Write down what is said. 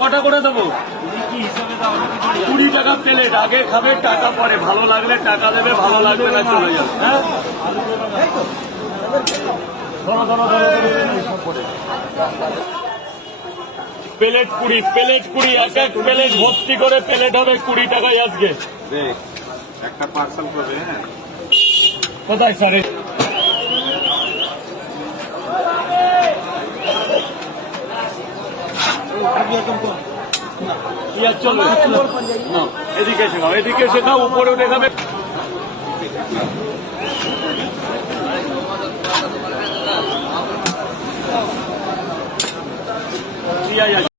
কটা করে দেবো? 20 টাকা প্লেট। আগে খাবে, টাকা পরে। ভালো লাগলে টাকা দেবে, ভালো লাগবে না চলে যাবে। হ্যাঁ, প্লেট 20, প্লেট 20, এক এক প্লেট ভর্তি করে প্লেট হবে 20 টাকায় আজকে। একটা পার্সেল করবে। হ্যাঁ, কোথায় স্যার? চলবে না, এদিকে এসে খাও, এদিকে এসে খাও, উপরে উঠে খাবে।